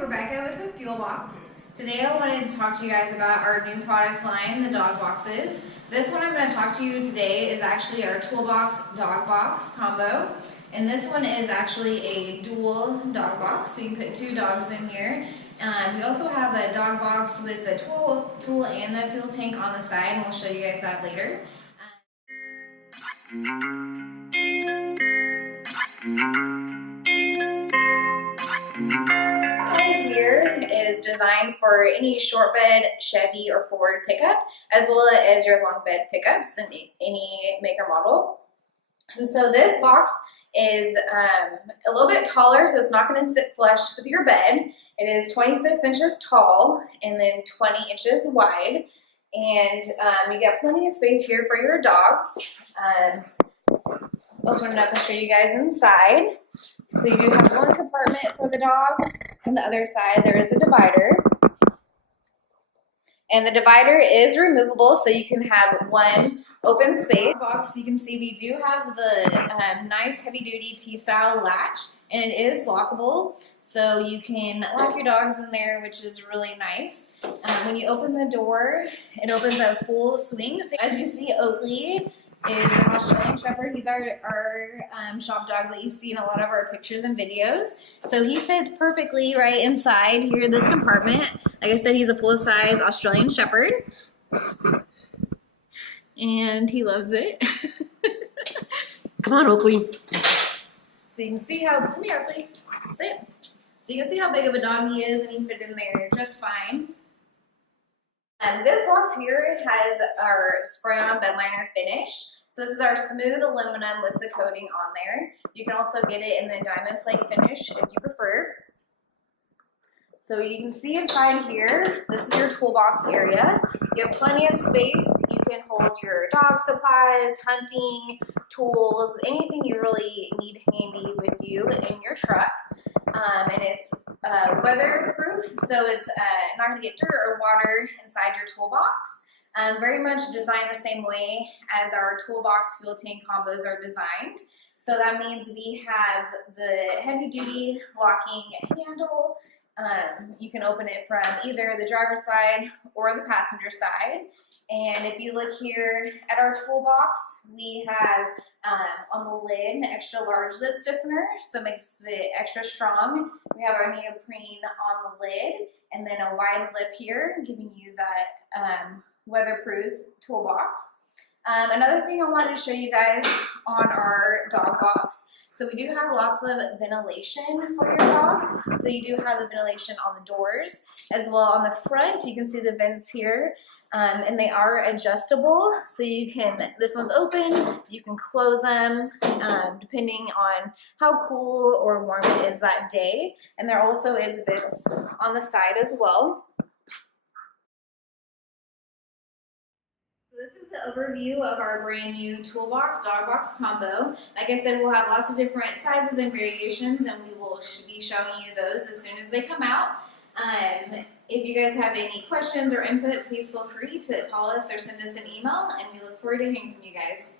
Rebecca with the Fuel Box. Today I wanted to talk to you guys about our new product line, the dog boxes. This one I'm going to talk to you today is actually our Toolbox Dog Box combo. And this one is actually a dual dog box, so you can put 2 dogs in here. We also have a dog box with the tool and the fuel tank on the side, and we'll show you guys that later. Size here is designed for any short bed, Chevy, or Ford pickup, as well as your long bed pickups in any make or model. And so this box is a little bit taller, so it's not going to sit flush with your bed. It is 26 inches tall and then 20 inches wide. And you got plenty of space here for your dogs. Open it up and show you guys inside. So you do have one compartment for the dogs. On the other side, there is a divider. And the divider is removable, so you can have one open space box. You can see we do have the nice heavy-duty T-style latch, and it is lockable, so you can lock your dogs in there, which is really nice. When you open the door, it opens up full swing. So as you see, Oakley is an Australian Shepherd. He's our shop dog that you see in a lot of our pictures and videos. So he fits perfectly right inside here in this compartment. Like I said, he's a full-size Australian Shepherd. And he loves it. Come on, Oakley. So you can see how, come here, Oakley, sit. So you can see how big of a dog he is, and he fit in there just fine. This box here has our spray-on bed liner finish. So this is our smooth aluminum with the coating on there. You can also get it in the diamond plate finish if you prefer. So you can see inside here, this is your toolbox area. You have plenty of space. You can hold your dog supplies, hunting, tools, anything you really need handy with you in your truck. And it's weatherproof, so it's not going to get dirt or water inside your toolbox. Very much designed the same way as our toolbox fuel tank combos are designed. So that means we have the heavy duty locking handle. You can open it from either the driver's side or the passenger side. And if you look here at our toolbox, we have on the lid an extra large lid stiffener, so it makes it extra strong. We have our neoprene on the lid, and then a wide lip here, giving you that weatherproof toolbox. Another thing I wanted to show you guys on our dog box. So we do have lots of ventilation for your dogs. So you do have the ventilation on the doors as well on the front. You can see the vents here, and they are adjustable. So you can, this one's open, you can close them depending on how cool or warm it is that day. And there also is vents on the side as well. This is the overview of our brand new Toolbox Dog Box combo. Like I said, we'll have lots of different sizes and variations, and we will be showing you those as soon as they come out. If you guys have any questions or input, please feel free to call us or send us an email, and we look forward to hearing from you guys.